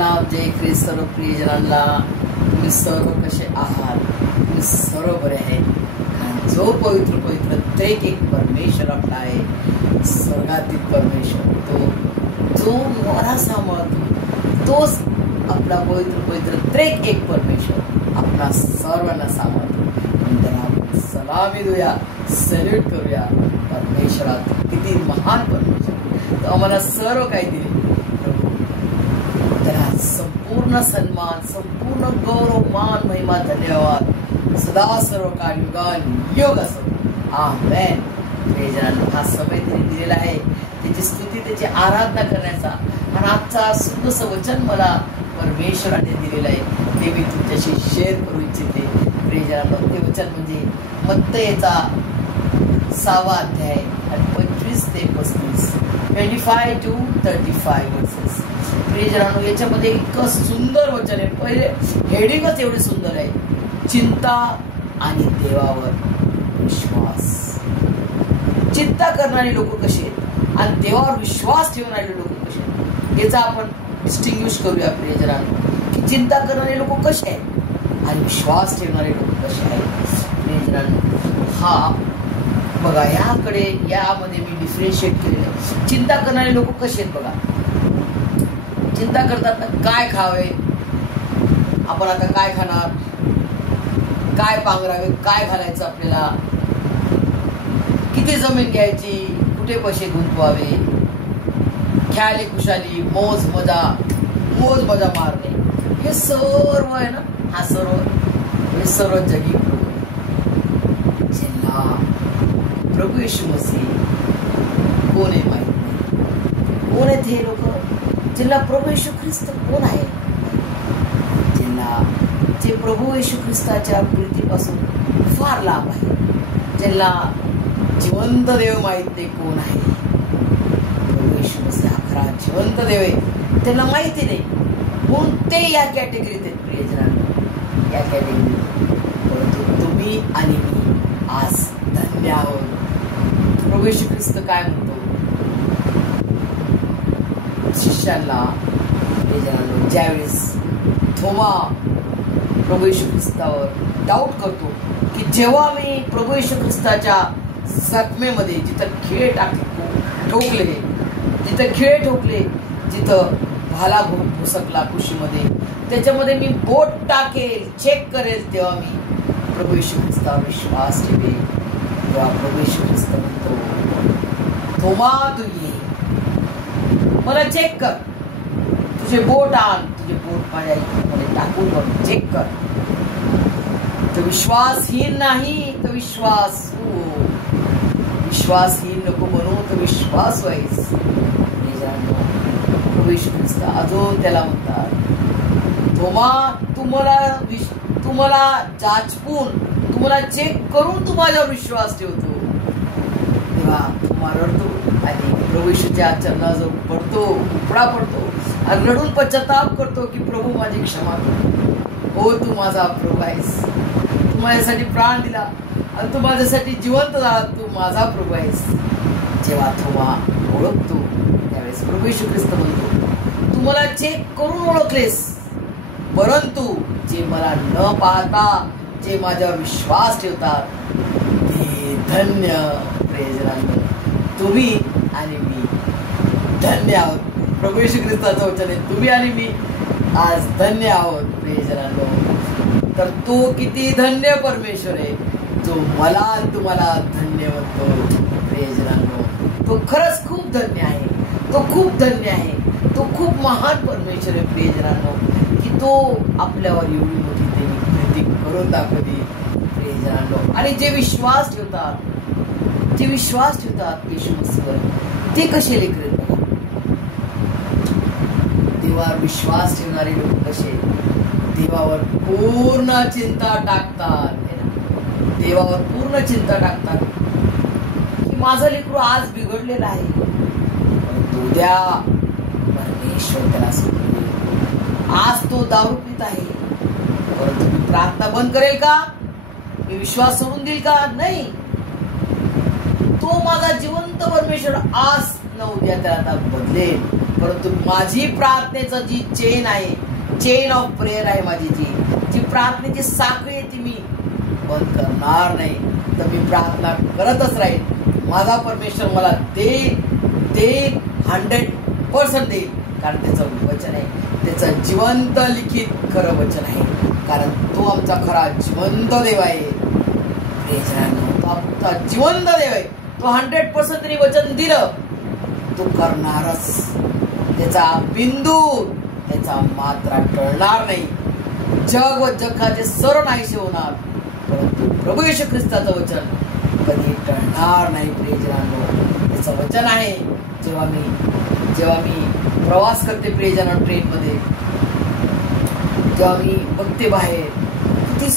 सलाम, जय ख्रिस्त. सर्व प्रियजनांना तुम्ही सर्व कसे आहात? तुम्ही सर्व बरे आहेत. जो पवित्र पवित्र त्रेक एक परमेश्वर आपला आहे, स्वर्गातील परमेश्वर, तो जो मला सांभाळतो, तोच आपला पवित्र पवित्र त्रेक एक परमेश्वर आपला सर्वांना सांभाळतो. नंतर आपण सलामी देऊया, सल्यूट करूया. परमेश्वरात किती महान परमेश्वर, तो आम्हाला सर्व काही दिले. त्याला संपूर्ण सन्मान, संपूर्ण गौरव, मान, महिमा, धन्यवाद सदा सर्व काळ युगान योग असो. आमेन. हा समय त्यांनी दिलेला आहे, त्याची स्तुती, त्याची आराधना करण्याचा. आणि आजचा सुंदर वचन मला परमेश्वराने दिलेलं आहे, ते मी तुमच्याशी शेअर करू इच्छिते. प्रियजनांनो, ते वचन म्हणजे मत्तयेचा 6वा अध्याय आणि 25 ते 35, 25 to 35 वर्सेस. प्रियजनांनो, याच्यामध्ये इतकं सुंदर वचन आहे. पहिले हेडिंगच एवढी सुंदर आहे, चिंता आणि देवावर विश्वास. चिंता करणारी लोक कशी आहेत आणि देवावर विश्वास ठेवणारे लोक कसे आहेत, याचा आपण डिस्टिंग्विश करूया. प्रियजनांनो, की चिंता करणारे लोक कसे आहेत आणि विश्वास ठेवणारे लोक कसे आहेत. प्रियजनांनो, हा बघा, याकडे यामध्ये मी डिफरेन्शिएट केलेलं आहे. चिंता करणारे लोक कसे आहेत बघा. चिंता करतात ना, काय खावे, आपण आता काय खाणार, काय पांघरावे, काय घालायचं आपल्याला, किती जमीन घ्यायची, कुठे पैसे गुंतवावे, ख्याली खुशाली, मोज मजा मारणे, हे सर्व आहे ना. हा सर्व हे सर्व जगी प्रभू, ज्यांना प्रभू येशू मसीह कोण आहे माहित नाही. कोण आहेत हे लोक? ज्यांना प्रभू येशू ख्रिस्त कोण आहे, जे प्रभू येशू ख्रिस्ताच्या प्रीतीपासून फार लांब आहे, ज्यांना जिवंत देव माहित नाही कोण आहे. प्रभू येशू मसीह खरा जिवंत देव आहे, त्यांना माहिती नाही, म्हणून ते या कॅटेगरीत आहेत. प्रियजनांनो, या कॅटेगरीत. परंतु तुम्ही आणि मी आज धन्य आहोत. प्रभू येशू ख्रिस्त काय म्हणतो शिष्यांना? प्रियजनांनो, ज्यावेळेस थोमा प्रभू येशू ख्रिस्तावर डाऊट करतो, की जेव्हा मी प्रभू येशू ख्रिस्ताच्या जखमेमध्ये जिथं खिळे ठोकले, जिथं भाला घुसकला कुशीमध्ये, त्याच्यामध्ये मी बोट टाकेल, चेक करेल, तेव्हा मी प्रभू येशू ख्रिस्तावर विश्वास ठेवेल. तेव्हा प्रभू येशू ख्रिस्त म्हणतो, थोमा तू ये, मला चेक कर, तुझे बोट आण, तुझे बोट माझ्या मला टाकून बघ, चेक कर. तो विश्वासहीन नाही, तो विश्वासहीन नको बनू, तो विश्वास व्हायस. प्रभू येशू ख्रिस्त अजून त्याला म्हणतात, थोमा, तुम्हाला जाचपून, तुम्हाला चेक करून तू माझ्यावर विश्वास ठेवतो. तेव्हा थोमा रडतो आणि प्रभू येशूच्या चरणाजवळ पडतो, उपडा पडतो आणि रडून पश्चाताप करतो, की प्रभू माझी क्षमा कर. हो, तू माझा प्रभू आहेस, तू माझ्यासाठी प्राण दिला आणि तू माझ्यासाठी जिवंत झाला, तू माझा प्रभू आहेस. जेव्हा थोमा ओळखतो, त्यावेळेस प्रभू येशू ख्रिस्त म्हणतो, तू मला चेक करून ओळखलेस, परंतु जे मला न पाहता जे माझ्यावर विश्वास ठेवतात ते धन्य. प्रियजनांनो, तुम्ही आणि मी धन्य आहोत. प्रभू येशू ख्रिस्ताचं वचन आहे, तुम्ही आणि मी आज धन्य आहोत. प्रियजनांनो, तर तो किती धन्य परमेश्वर आहे, जो मला तुम्हाला धन्य म्हणतो. प्रियजनांनो, तो खरंच खूप धन्य आहे, तो खूप धन्य आहे, तो खूप महान परमेश्वर आहे. प्रियजनांनो, की तो आपल्यावर एवढी मोठी प्रीती करून दाखवते. प्रियजनांनो, आणि जे विश्वास ठेवतात येशू मसीहवर, ते कसे लेकरे? देवावर विश्वास ठेवणारे लोक कसे? देवावर पूर्ण चिंता टाकतात. देवावर पूर्ण चिंता टाकतात, की माझं लेकरू आज बिघडलेलं आहे, उद्या परमेश्वर त्याला सोडेल. आज तो दारू पित आहे, परंतु मी प्रार्थना बंद करेल का? मी विश्वास सोडून देईल का? नाही. तो माझा जिवंत परमेश्वर आज न उद्या त्याला बदलेल. परंतु माझी प्रार्थनेचं जी चेन आहे, चेन ऑफ प्रेयर आहे माझी, जी प्रार्थनेची साखळी आहे ती मी बंद करणार नाही. तर मी प्रार्थना करतच राहील. माझा परमेश्वर मला देईल 100% देईल. कारण त्याचं वचन आहे, त्याचं जिवंत लिखित खरं वचन आहे. कारण तो आमचा खरा जिवंत देव आहे. तो आमचा जिवंत देव आहे. तो 100% त्यांनी वचन दिलं, तो करणारच. त्याचा बिंदू, त्याचा मात्रा टळणार नाही. जग व जगाचे सर्व नाहीसे होणार, परंतु प्रभू येशू ख्रिस्ताचं वचन कधी टळणार नाही. प्रियजनांनो, त्याचं वचन आहे. जेव्हा मी प्रवास करते प्रियजनांनो ट्रेनमध्ये, जेव्हा मी बघते बाहेर किती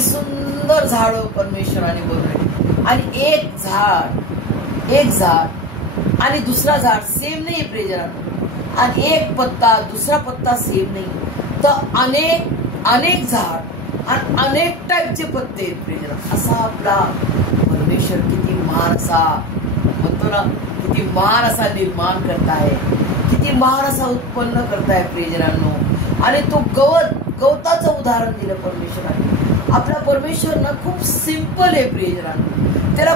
सुंदर झाडं परमेश्वराने बनवले, आणि एक झाड आणि दुसरा झाड सेम नाही प्रियजनांनो, आणि एक पत्ता दुसरा पत्ता सेम नाही, तर अनेक झाड आणि अनेक टाईपचे पत्ते प्रियजनांनो. असा आपला परमेश्वर किती महान असा म्हणतो ना, किती महान असा निर्माण करताय, किती महान असा उत्पन्न करताय प्रियजनांनो. आणि तो गवताचं उदाहरण दिलं परमेश्वराने. आपला परमेश्वर ना खूप सिंपल आहे प्रियजनांनो. त्याला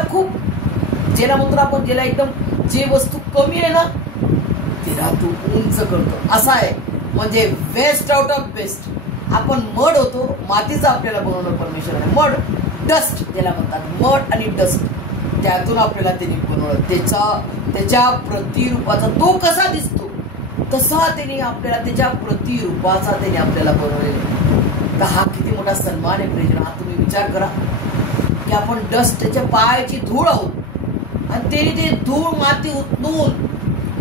ज्याला म्हणतो आपण, ज्याला एकदम जे वस्तू कमी आहे ना त्याला तू उंच करतो, असा आहे. म्हणजे वेस्ट आउट ऑफ बेस्ट. आपण मड होतो, मातीचं आपल्याला बनवलं परमेश्वराने. मड, डस्ट ज्याला म्हणतात, मड आणि डस्ट, त्यातून आपल्याला त्यांनी बनवलं. त्याच्या प्रतिरूपाचा तो कसा दिसतो तसा त्यांनी आपल्याला, त्याच्या प्रतिरूपाचा त्यांनी आपल्याला बनवलेला. तर हा किती मोठा सन्मान आहे प्रियजन. हा तुम्ही विचार करा की आपण डस्ट, त्याच्या पायाची धूळ आहोत, आणि त्याने ते धूळ माती उचलून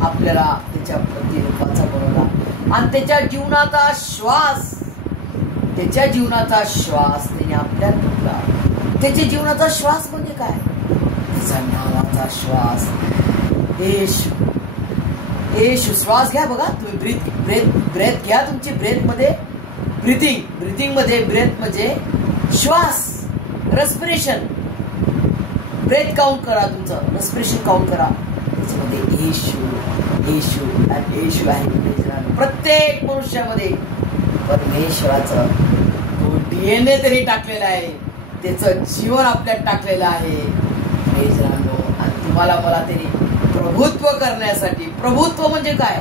आपल्याला त्याच्या प्रतिरूपाचा बनवला. आणि त्याच्या जीवनाचा श्वास त्याने आपल्यात घेतला. त्याच्या जीवनाचा श्वास म्हणजे काय? त्याचा नावाचा श्वास. येशू श्वास घ्या. बघा तुम्ही ब्रेथ घ्या. तुमची ब्रेथ मध्ये ब्रीथिंग मध्ये, ब्रेथ म्हणजे श्वास, रेस्पिरेशन. ब्रेथ काउंट करा, तुमचं रेस्पिरेशन काउंट करा. त्याच्यामध्ये येशू आहे. प्रत्येक मनुष्यामध्ये परमेश्वराचं तो DNA तरी टाकलेला आहे, त्याचं जीवन आपल्यात टाकलेलं आहे. आणि तुम्हाला मला त्यांनी प्रभुत्व करण्यासाठी, प्रभुत्व म्हणजे काय?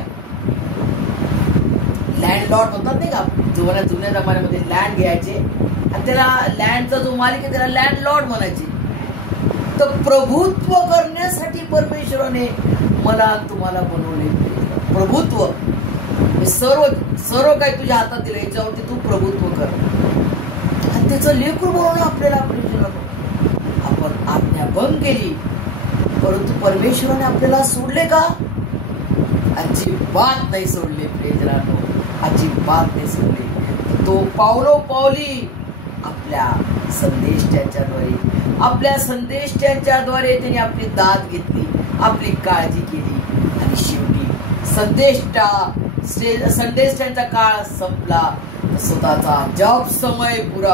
लँड लॉर्ड म्हणतात नाही का, जुन्या जमान्यामध्ये लँड घ्यायचे आणि त्याला लँडचा जो मालिक आहे त्याला लँड लॉर्ड म्हणायचे. तर प्रभुत्व करण्यासाठी परमेश्वराने मला तुम्हाला बनवले. प्रभुत्व सर्व काही तुझ्या हातात दिलं, याच्यावरती तू प्रभुत्व कर. आणि त्याचं लेकरू बनवणं आपल्याला. आपण आज्ञाभंग केली, परंतु परमेश्वराने आपल्याला सोडले का? अजिबात नाही सोडले प्रियजनांनो, अजिबात नाही सोडले. तो पावली आपल्या संदेष्टांच्याद्वारे त्यांनी आपली दाद घेतली, आपली काळजी केली. आणि शेवटी संदेष्टांचा काळ संपला, स्वतःचा जब समय पूरा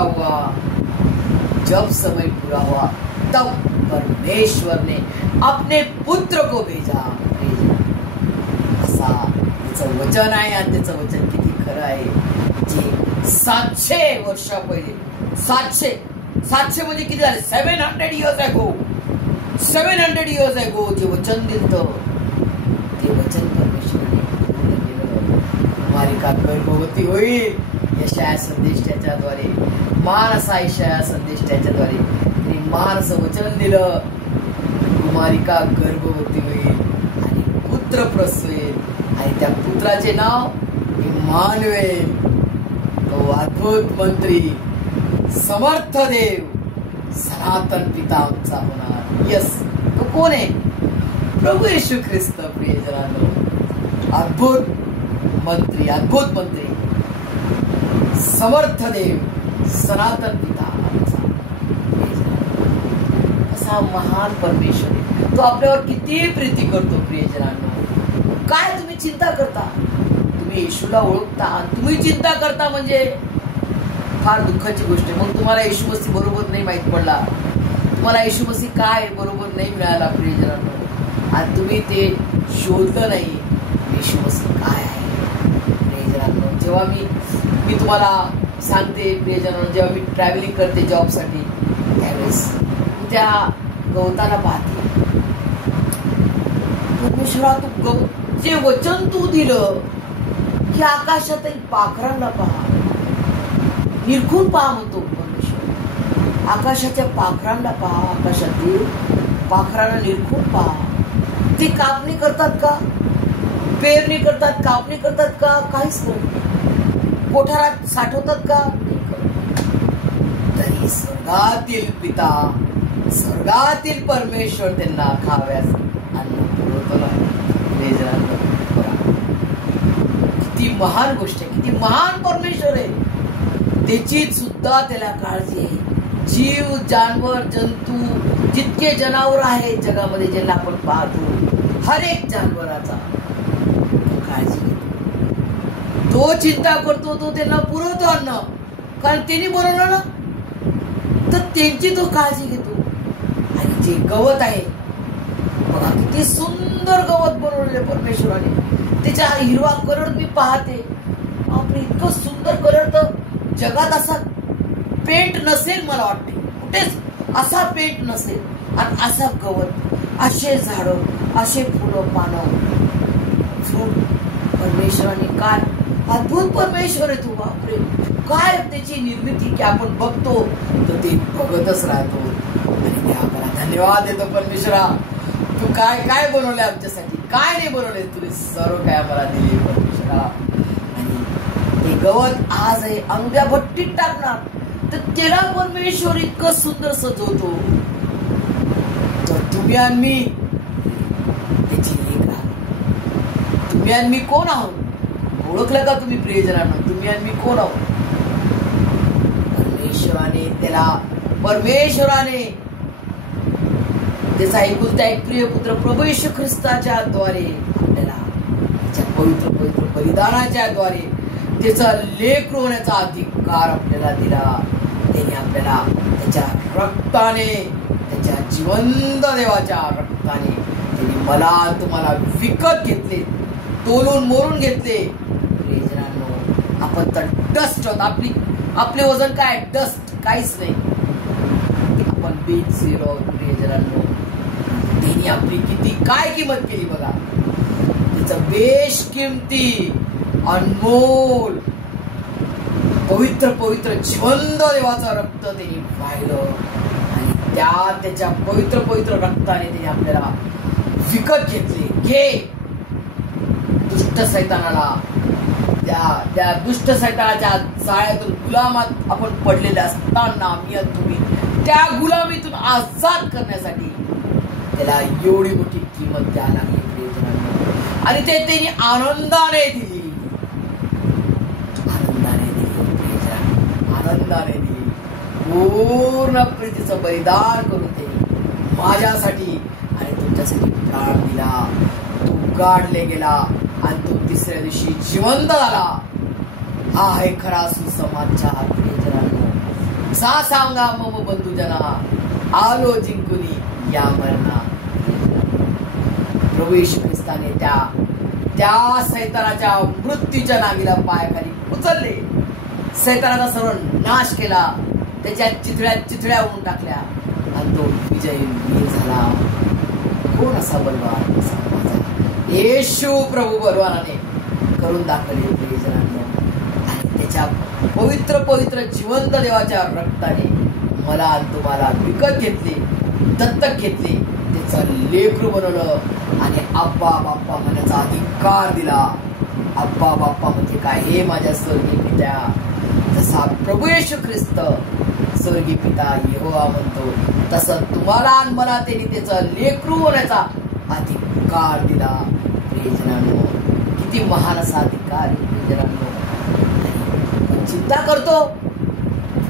हुआ तब परमेश्वर ने अपने पुत्र को भेजा. असा त्याचं वचन आहे. आणि त्याचं वचन किती खरं आहे. जे 700 वर्ष पहिले, 700 म्हणजे किती झाले? 700 years ago जे वचन दिलं, ते वचन परमेश्वराने कुमारिका गर्भवती होईल. यशाया संदेष्टाच्याद्वारे, महान असा यशाया संदेष्टाच्याद्वारे त्यांनी महान असं वचन दिलं. कुमारिका गर्भवती होईल आणि पुत्र प्रसवेल, आणि त्या पुत्राचे नाव इम्मानुएल. तो अद्भुत मंत्री, समर्थ देव, सनातन पिता आमचा होणार. यस, तो कोण आहे? प्रभू येशू ख्रिस्त. प्रियजनांनो, अद्भुत मंत्री, समर्थ देव, सनातन पिता आमचा. कसा महान परमेश्वर आहे. तो आपल्यावर किती प्रीती करतो प्रियजनांनो. काय तुम्ही चिंता करता? तुम्ही येशूला ओळखता आणि तुम्ही चिंता करता म्हणजे फार दुःखाची गोष्ट आहे. मग तुम्हाला येशू मसीह बरोबर नाही माहित पडला, तुम्हाला येशू मसीह काय बरोबर नाही मिळाला प्रियजनांनो, आणि तुम्ही ते शोधलं नाही, येशू मसीह काय आहे. प्रियजनांनो, जेव्हा मी तुम्हाला सांगते प्रियजनांनो, जेव्हा मी ट्रॅव्हलिंग करते जॉबसाठी त्यावेळेस त्या गवताला पाहते. परमेश्वरा, तू जे वचन तू दिलं की आकाशातील पाखरांना पहा, निरखून पहा म्हणतो परमेश्वर. आकाशाच्या पाखरांना पहा, आकाशातील पाखरांना निरखून पहा. ते कापणी करतात का, पेरणी करतात, कापणी करतात का, काहीच नाही. कोठारात साठवतात का, तरी स्वर्गातील पिता, स्वर्गातील परमेश्वर त्यांना खाव्यास अन्न पुरवतो ना. किती महान गोष्ट आहे, किती महान परमेश्वर आहे. त्याची सुद्धा त्याला काळजी आहे. जीव, जानवर, जंतू, जितके जनावर आहेत जगामध्ये ज्यांना आपण पाहतो, हर एक जानवराचा काळजी घेतो. तो चिंता करतो, तो त्यांना पुरवतो अन्न, कारण त्यांनी बनवलं ना, तर त्यांची तो काळजी घेतो. आणि जे गवत आहे बघा, किती सुंदर गवत बनवलेले परमेश्वराने. त्याच्या हिरवा कलर मी पाहते, आपले इतकं सुंदर कलर तर जगात असा पेंट नसेल मला वाटते, कुठेच असा पेंट नसेल. आणि असा गवत, असे झाड, असे फुलं, पानं, फ्रूट. परमेश्वराने काय अद्भुत परमेश्वर आहे. तू बापरे, काय त्याची निर्मिती की आपण बघतो तर ते बघतच राहतो. आणि ते आपल्याला धन्यवाद देतो. परमेश्वरा, तू काय काय बनवले आमच्यासाठी, काय नाही बनवले, तुझे सर्व काय आम्हाला दिले परमेश्वरा. आणि ते गवत आज आहे, अंग्या भट्टीत टाकणार तर त्याला परमेश्वर इतकं सुंदर सजवतो. तर तुम्ही आणि मी त्याची लेक आहात. तुम्ही आणि मी कोण आहोत, ओळखलं का तुम्ही प्रियजनांना? तुम्ही आणि मी कोण आहोत? परमेश्वराने त्याचा एकुलता एक प्रिय पुत्र प्रभू येशू ख्रिस्ताच्या द्वारे आपल्याला त्याच्या पवित्र पवित्र बलिदानाच्या द्वारे त्याचा लेकरू होण्याचा अधिकार आपल्याला दिला. त्याने आपल्याला त्याच्या रक्ताने, त्याच्या जिवंत देवाच्या रक्ताने त्याने मला तुम्हाला विकत घेतले, तोलून मोरून घेतले. प्रियजनांनो, आपण तर डस्ट आहोत. आपले वजन काय, डस्ट, काहीच नाही. आपण बिग झिरो. प्रियजनांनो, त्यांनी आपली किती काय किंमत केली बघा. तिचं बेशकिमती, अनमोल, पवित्र पवित्र जिवंत देवाचं रक्त त्यांनी वाहिलं. आणि त्याच्या पवित्र पवित्र रक्ताने त्यांनी आपल्याला विकत घेतले. घे दुष्ट सैतानाला, त्या दुष्ट सैतानाच्या जाळ्यातून गुलामात आपण पडलेले असताना मी तुम्ही त्या गुलामीतून आजाद करण्यासाठी त्याला एवढी मोठी किंमत द्यायला लागली प्रियजनांनो. आणि ते त्यांनी आनंदाने दिली, आनंदाने दिली, आनंदाने दिली. पूर्ण प्रीतीचं बलिदान करून ते माझ्यासाठी आणि तुमच्यासाठी प्राण दिला. तो गाडले गेला आणि तो तिसऱ्या दिवशी जिवंत झाला. हा आहे खरा सुसमाचार. प्रियजनांनो, सा सांगा मम बंधुजना, आलो जिंकुनी या मरणा. प्रभू येशू ख्रिस्ताने त्या सैतानाच्या मृत्यूच्या नागीला पायाखाली उचलले, सैतानाचा सर्व नाश केला, त्याच्या चिथड्या उडून टाकल्या आणि तो विजयी झाला. कोण असा बलवान? येशू प्रभू बलवानाने करून दाखवले प्रियजनांनो. आणि त्याच्या पवित्र पवित्र जिवंत देवाच्या रक्ताने मला आणि तुम्हाला विकत घेतले, दत्तक घेतले, त्याचं लेकरू बनवलं आणि अब्बा बाप्पा म्हणण्याचा अधिकार दिला. अब्बा बाप्पा म्हणजे काय, हे माझ्या स्वर्गीय पित्या. जसा प्रभू येशू ख्रिस्त स्वर्गीय पिता यहोवा म्हणतो, तसं तुम्हाला आणि मला त्यांनी त्याचं लेकरू होण्याचा अधिकार दिला. प्रियजनांनो, किती महान असा अधिकार. प्रियजनांनो, चिंता करतो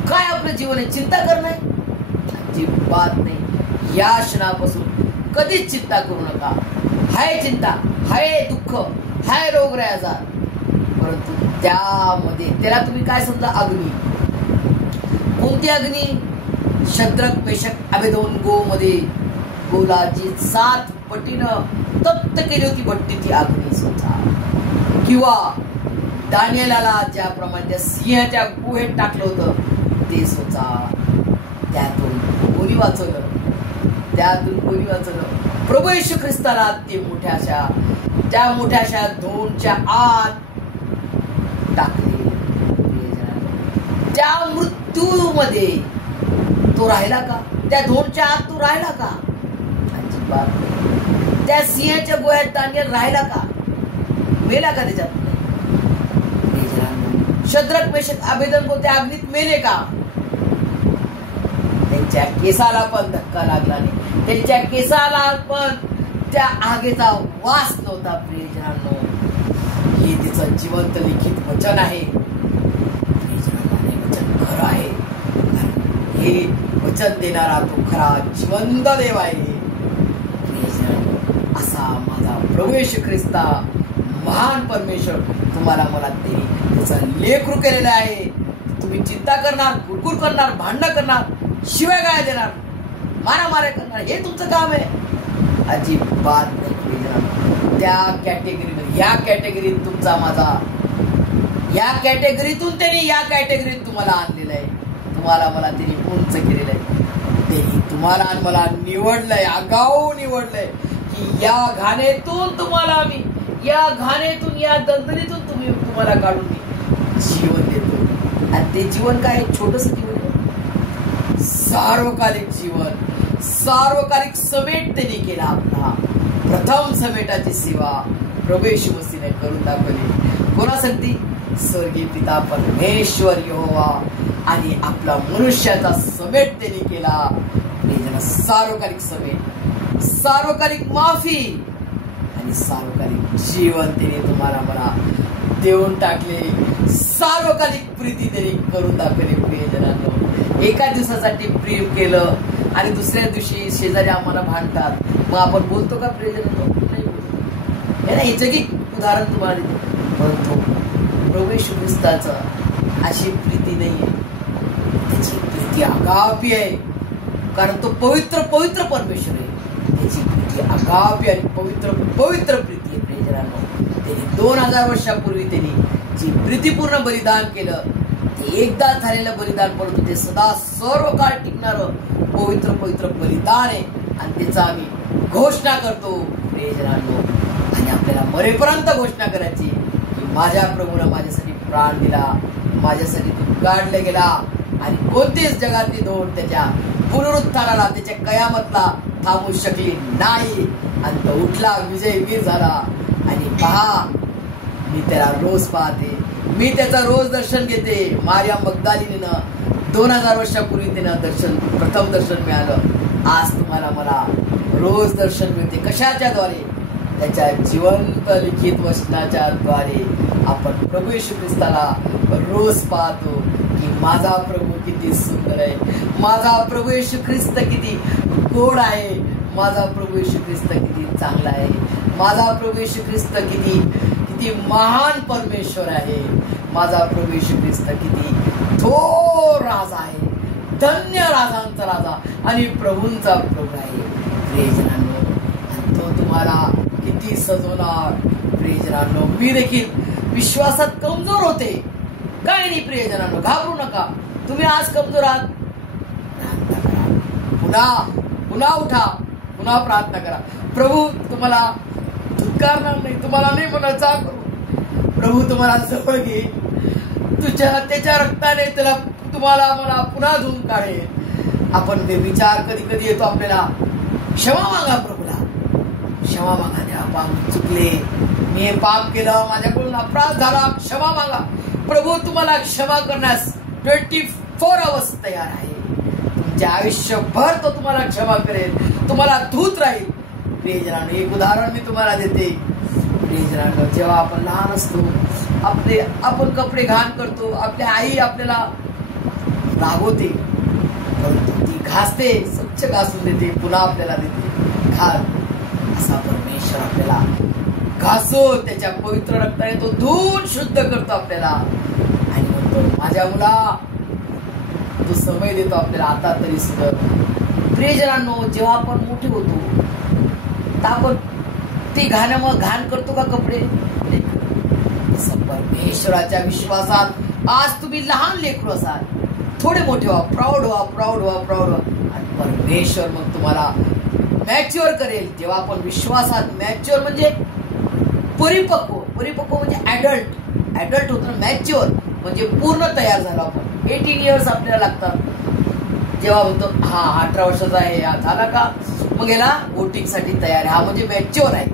काय आपलं जीवन आहे? चिंता करणं अजिबात नाही. या क्षणापासून कधीच चिंता करू नका. हाय चिंता, हाय दुःख, हाय रोगराई आजार, परंतु त्यामध्ये त्याला तुम्ही काय समजा, अग्नी. कोणती अग्नी? शद्रक, मेषक, अबेदोनगो मध्ये गोलाची 7 पटीनं तप्त केली होती भट्टी ती अग्नी सुद्धा. किंवा दानिएलाला ज्याप्रमाणे त्या सिंहाच्या गुहेत टाकलं होतं ते सुद्धा त्यातून कोणी वाचवलं, त्यातून कोणी वाचवलं? प्रभू येशू ख्रिस्ताला ते त्या मोठ्याशा धोंडच्या आत टाकले. त्या मृत्यूमध्ये तो राहिला का? त्या धोंडच्या आत तो राहिला का? अजिबात नाही. त्या सिंहाच्या गुहेत दानिएल राहिला का? मेला का त्याच्यात? शद्रक मेशक अबेदनको त्या अग्नीत मेले का? त्यांच्या केसाला पण धक्का लागला नाही, त्यांच्या केसाला पण त्या आगीचा वास नव्हता. प्रियजनांनो, हे तिचं जिवंत लिखित वचन आहे. प्रियजनांनो, हे वचन खरं आहे. हे वचन देणारा तो खरा जिवंत देव आहे. प्रियजनांनो, असा माझा प्रभू येशू ख्रिस्ता महान परमेश्वर तुम्हाला मला त्याचा लेकरू केलेला आहे. तुम्ही चिंता करणार, कुरकुर करणार, भांडण करणार, शिवाय गाय देणार, मारामाऱ्या करणार, हे तुमचं काम आहे? अजिबात नाही. त्या कॅटेगरीमध्ये, या कॅटेगरीत तुमचा माझा, या कॅटेगरीतून त्यांनी या कॅटेगरीत तुम्हाला आणलेलं आहे. तुम्हाला मला त्यांनी उंच केलेलं आहे. त्यांनी तुम्हाला आणि मला निवडलंय, आगाऊ निवडलंय की या घाणेतून तुम्हाला मी, या घाणेतून, या दलदलीतून तुम्हाला काढून मी जीवन देतो. आणि ते जीवन काय? छोटस जीवन आहे, सार्वकालिक जीवन. सार्वकालिक समेट त्यांनी केला. आपला प्रथम समेटाची सेवा प्रभू येशू मसीहने करून दाखवली. कोणासाठी? स्वर्गीय पिता परमेश्वर यहोवा आणि आपला मनुष्याचा समेट त्यांनी केला. सार्वकालिक समेट, सार्वकालिक माफी आणि सार्वकालिक जीवन त्याने तुम्हाला मला देऊन टाकले. सार्वकालिक प्रीती त्यांनी करून दाखवली. प्रियजनांनो, एका दिवसासाठी प्रेम केलं आणि दुसऱ्या दिवशी शेजारी आम्हाला भांडतात, मग आपण बोलतो का? प्रियजनांनो, नाही बोलतो. हे ना, हे जगी उदाहरण तुम्हाला देतो. परंतु प्रभू येशू ख्रिस्ताचं अशी प्रीती नाहीये. त्याची प्रीती अगापी आहे, कारण तो पवित्र पवित्र परमेश्वर आहे. त्याची प्रीती अगापी आणि पवित्र पवित्र प्रीती आहे. प्रियजनांनो, त्यांनी 2000 वर्षापूर्वी त्यांनी जी प्रीतीपूर्ण बलिदान केलं, ते एकदा झालेलं बलिदान, परंतु ते सदा सर्व काळ टिकणारं पवित्र पवित्र बलिदान आहे. आणि त्याचा आम्ही घोषणा करतो. प्रियजनांनो, आणि आपल्याला मरेपर्यंत घोषणा करायची की माझ्या प्रभूनं माझ्यासाठी प्राण दिला, माझ्यासाठी तो काढला गेला आणि कोणतीच जगातली धोड त्याच्या पुनरुत्थानाला, त्याच्या कयामतला थांबू शकली नाही. आणि तो उठला, विजयवीर झाला. आणि पहा, मी त्याला रोज पाहते, मी त्याचं रोज दर्शन घेते. मारिया मगदालिनीनं 2000 वर्षापूर्वी तिनं प्रथम दर्शन मिळालं. आज तुम्हाला मला रोज दर्शन मिळते. कशाच्या द्वारे? त्याच्या जिवंत लिखित वचनाच्या द्वारे आपण प्रभू येशू ख्रिस्ताला रोज पाहतो की माझा प्रभू किती सुंदर आहे, माझा प्रभू येशू ख्रिस्त किती गोड आहे, माझा प्रभू येशू ख्रिस्त किती चांगला आहे, माझा प्रभू येशू ख्रिस्त किती किती महान परमेश्वर आहे, माझा प्रभू येशू ख्रिस्त किती थोर राजा आहे, धन्य राजांचा राजा आणि प्रभूंचा प्रभू आहे. प्रियजनांनो, तो तुम्हाला किती सजवणार. प्रियजनांनो, मी देखील विश्वासात कमजोर होते, काय नाही. प्रियजनांनो, घाबरू नका. तुम्ही आज कमजोर आहात, प्रार्थना करा, पुन्हा पुन्हा उठा, पुन्हा प्रार्थना करा. प्रभू तुम्हाला धुतकारणार नाही, तुम्हाला नाही म्हणा जा करू. प्रभू तुम्हाला जवळ घे, त्याच्या रक्ताने त्याला तुम्हाला मला पुन्हा धुवून काढेल. आपण विचार कधी कधी येतो आपल्याला, क्षमा मागा प्रभूला, क्षमा मागा. देवा, पाप चुकले, मी हे पाप केलं, माझ्याकडून अपराध झाला, क्षमा मागा. प्रभू तुम्हाला क्षमा करण्यास 24 आवर्स तयार आहे. तुमच्या आयुष्यभर तो तुम्हाला क्षमा करेल, तुम्हाला धूत राहील. प्रियजनांनो, एक उदाहरण मी तुम्हाला देते. प्रियजनांनो, जेव्हा आपण लहान असतो, आपण कपडे घाण करतो, आपली आई आपल्याला रागवते, परंतु ती घासते, स्वच्छ घासून देते, पुन्हा आपल्याला देते घाल. असा परमेश्वर आपल्याला घासो, त्याच्या पवित्र रक्ताने तो धुवून शुद्ध करतो आपल्याला. आणि म्हणतो, माझ्या मुला, तो समय देतो आपल्याला आता तरी सुद्धा. प्रियजनांनो, जेव्हा आपण मोठे होतो, तर आपण ती घाण करतो का कपडे? परमेश्वराच्या विश्वासात आज तुम्ही लहान लेकरू असाल, थोडे मोठे व्हा, प्राऊड व्हा आणि परमेश्वर मग तुम्हाला मॅच्युअर करेल. जेव्हा आपण विश्वासात मॅच्युअर म्हणजे परिपक्व म्हणजे ऍडल्ट होतो. मॅच्युअर म्हणजे पूर्ण तयार झालो आपण. 18 इयर्स आपल्याला लागतात. जेव्हा म्हणतो हा 18 वर्षाचा आहे, हा झाला का मग याला वोटिंग साठी तयार आहे, हा म्हणजे मॅच्युअर आहे.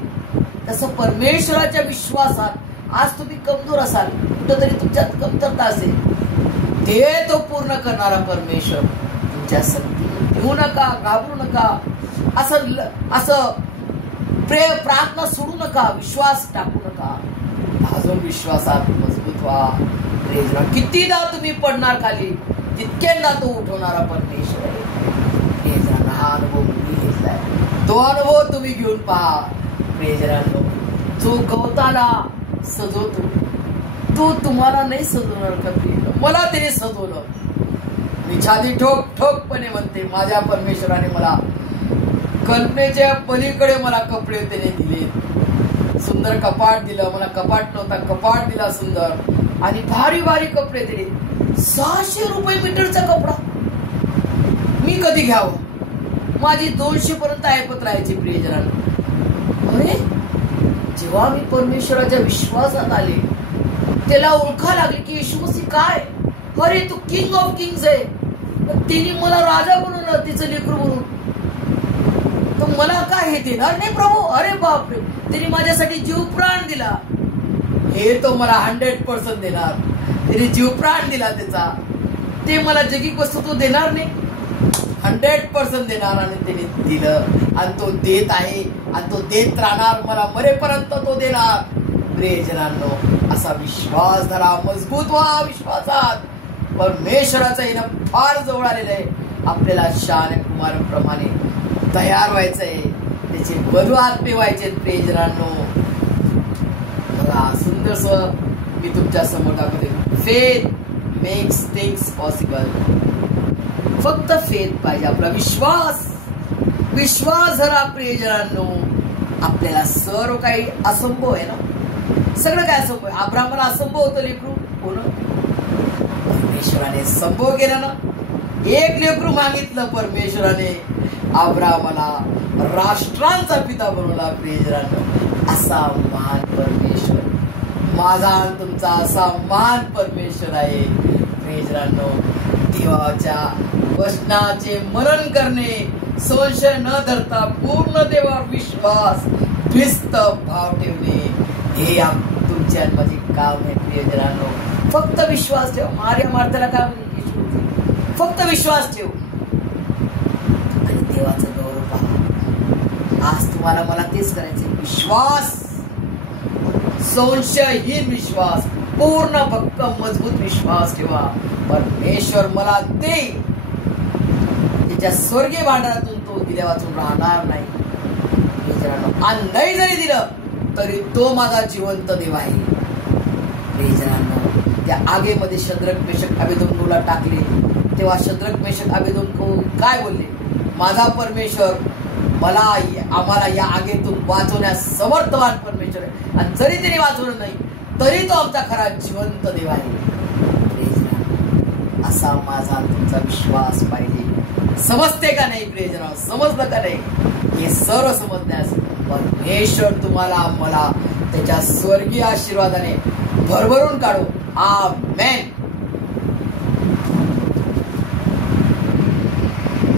तसं परमेश्वराच्या विश्वासात आज तुम्ही कमजोर असाल, कुठंतरी तुमच्यात कमतरता असेल, ते तो पूर्ण करणारा परमेश्वर तुमच्या संगती. भिवू नका, घाबरू नका, असं प्रार्थना सोडू नका, विश्वास टाकू नका. अजून विश्वासात मजबूत व्हा. कितीदा तुम्ही पडणार खाली, तितक्यांदा तो उठवणारा परमेश्वर आहे. हा अनुभव मी घेतलाय, तो अनुभव तुम्ही घेऊन पहा. प्रेजरांनो, जो गवताला सजवतो तो तुम्हाला नाही सजवणार का? मला त्याने सजवलं. मी छाती ठोकपणे म्हणते, माझ्या परमेश्वराने मला कल्पनेच्या पलीकडे मला कपडे त्याने दिले. सुंदर कपाट दिलं, मला कपाट नव्हता, कपाट दिला सुंदर, आणि भारी कपडे दिले. 600 रुपये मीटरचा कपडा मी कधी घ्यावं? माझी 200 पर्यंत ऐपत राहायची. प्रियजनांनो, अरे जेव्हा मी परमेश्वराच्या विश्वासात आले, त्याला ओळखा लागले की येशू मसीह काय, अरे तू किंग ऑफ किंग्स आहे. तिने मला राजा बनवलं, तिचं लेकरू म्हणून. तर मला काय हे देणार नाही प्रभू? अरे बापरे, तिने माझ्यासाठी जीव प्राण दिला. हे तो मला 100% देणार. तिने जीव प्राण दिला त्याचा, ते मला जगिक वस्तू तो देणार नाही, 100% देणार. आणि त्याने दिलं, आणि तो देत आहे, आणि तो देत राहणार. मला मरेपर्यंत तो देणार. प्रियजनांनो, असा विश्वास धरा, मजबूत व्हा विश्वासात. परमेश्वराचं येणं फार जवळ आलेलं आहे. आपल्याला शान कुमारांप्रमाणे तयार व्हायचंय, त्याचे वधू आत्मे व्हायचे. प्रियजनांनो, बघा सुंदरस मी तुमच्या समोर दाखवते. Faith makes things possible. फक्त फेथ पाहिजे, आपला विश्वास धरा. प्रियजनांनो, आपल्याला सर्व काही असंभव आहे ना, सगळं काय असंभव आहे. अब्राहमाला असंभव होतं लेकरू, हो ना? परमेश्वराने संभव केला ना. एक लेकरू मागितलं परमेश्वराने, अब्राहमाला राष्ट्रांचा पिता बनवला. प्रियजनांनो, असा महान परमेश्वर, माझा आणि तुमचा असा महान परमेश्वर आहे. प्रियजनांनो, देवाच्या वचनाचे मनन करणे, संशय न धरता पूर्ण देवावर विश्वास, भिस्त भाव ठेवणे, हे तुमच्या माझे काम आहे. प्रियजनांनो, फक्त विश्वास ठेव. मार्थाला काय म्हणते? फक्त विश्वास ठेव आणि देवाचा गौरव पहा. आज तुम्हाला मला तेच करायचंय. विश्वास, संशयहीन विश्वास, पूर्ण भक्कम मजबूत विश्वास ठेवा. परमेश्वर मला ते त्याच्या स्वर्गीय भांडारातून तो दिल्या वाचून राहणार नाही. आणि नाही जरी दिलं तरी तो माझा जिवंत देव आहे. प्रियजनांनो, त्या आगेमध्ये शद्रक मेषक अबेदोगोला टाकले, तेव्हा शद्रक मेषक अबेदोगो काय बोलले? माझा परमेश्वर आम्हाला या आगेतून वाचवण्यास समर्थवान परमेश्वर आहे. आणि जरी त्याने वाचवलं नाही तरी तो आमचा खरा जिवंत देव आहे. असा माझा तुमचा विश्वास पाहिजे. समजते का नाही प्रियजन? समजलं का नाही? हे सर्व समजण्यास परमेश्वर तुम्हाला मला त्याच्या स्वर्गीय आशीर्वादाने भरभरून काढो. आमेन.